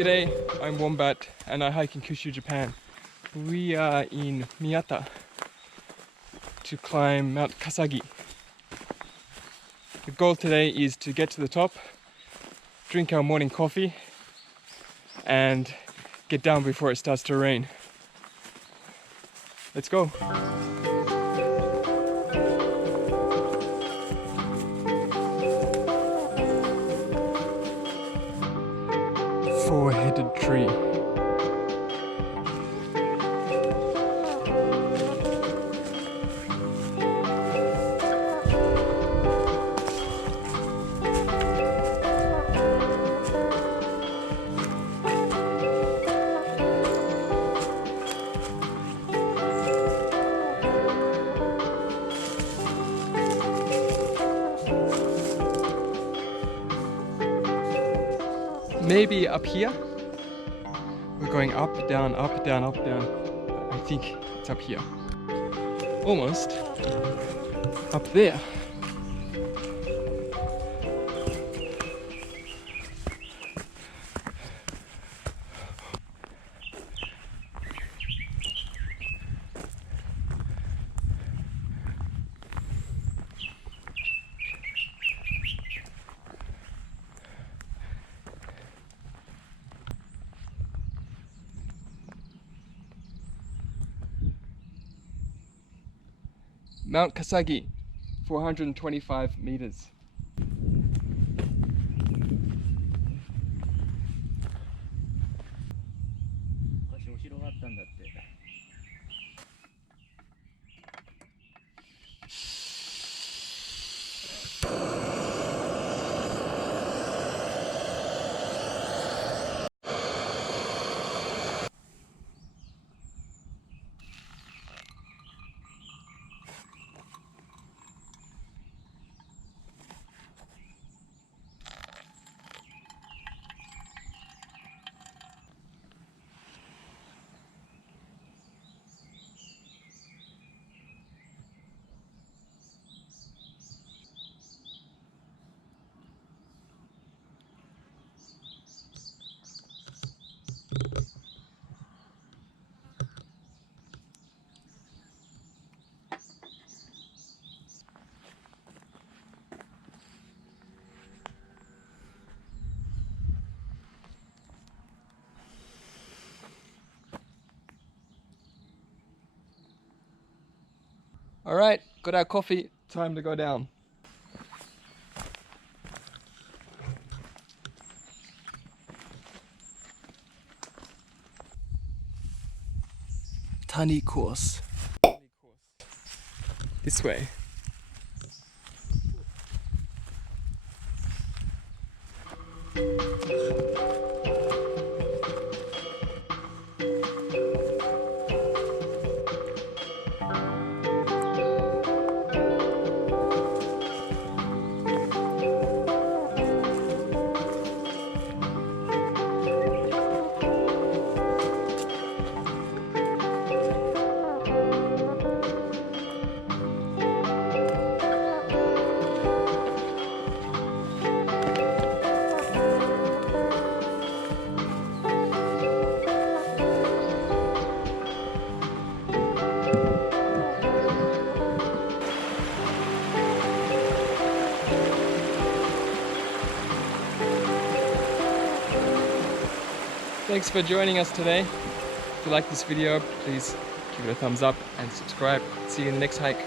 G'day, I'm Wombat and I hike in Kyushu, Japan. We are in Miyata to climb Mount Kasagi. The goal today is to get to the top, drink our morning coffee and get down before it starts to rain. Let's go! Four-headed tree. Maybe up here. We're going up, down, up, down, up, down. I think it's up here. Almost up there. Mount Kasagi, 425 meters. All right, got our coffee, time to go down. Tani course. This way. Thanks for joining us today. If you like this video, please give it a thumbs up and subscribe. See you in the next hike.